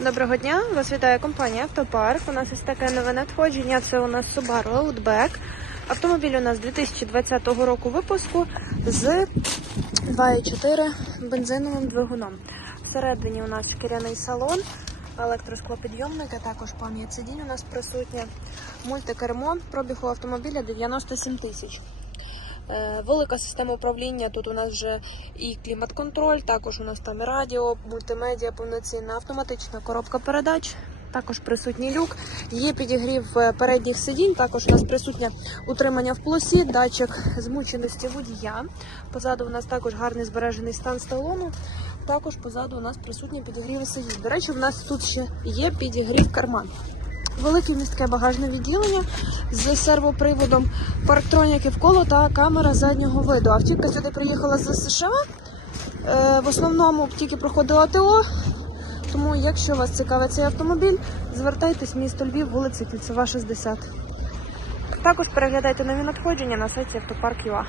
Доброго дня, вас вітає компанія Автопарк. У нас ось таке нове надходження. Це у нас Subaru Outback. Автомобіль у нас 2020 року випуску з 2,4 бензиновим двигуном. Всередині у нас шкіряний салон, електросклопідйомники, також пам'ять сидінь у нас присутня, мультикермо, пробіг у автомобіля 97 тисяч. Е, Велика система управління. Тут у нас вже і клімат-контроль, також у нас там радіо, мультимедіа, повноцінна автоматична коробка передач. Також присутній люк. Є підігрів е, передніх сидінь. Також у нас присутнє утримання в полосі, датчик змученості водія. Позаду у нас також гарний збережений стан салону. Також позаду у нас присутні підігріви сидінь. До речі, у нас тут ще є підігрів карман. Велике містке багажне відділення з сервоприводом, парктроніки в коло та камера заднього виду. Автівка сюди приїхала з США. Е, В основному тільки проходила ТО. Тому, якщо вас цікавить цей автомобіль, звертайтесь в місто Львів, вулиця Кільцева, 60. Також переглядайте нові надходження на сайті автопарк.ua.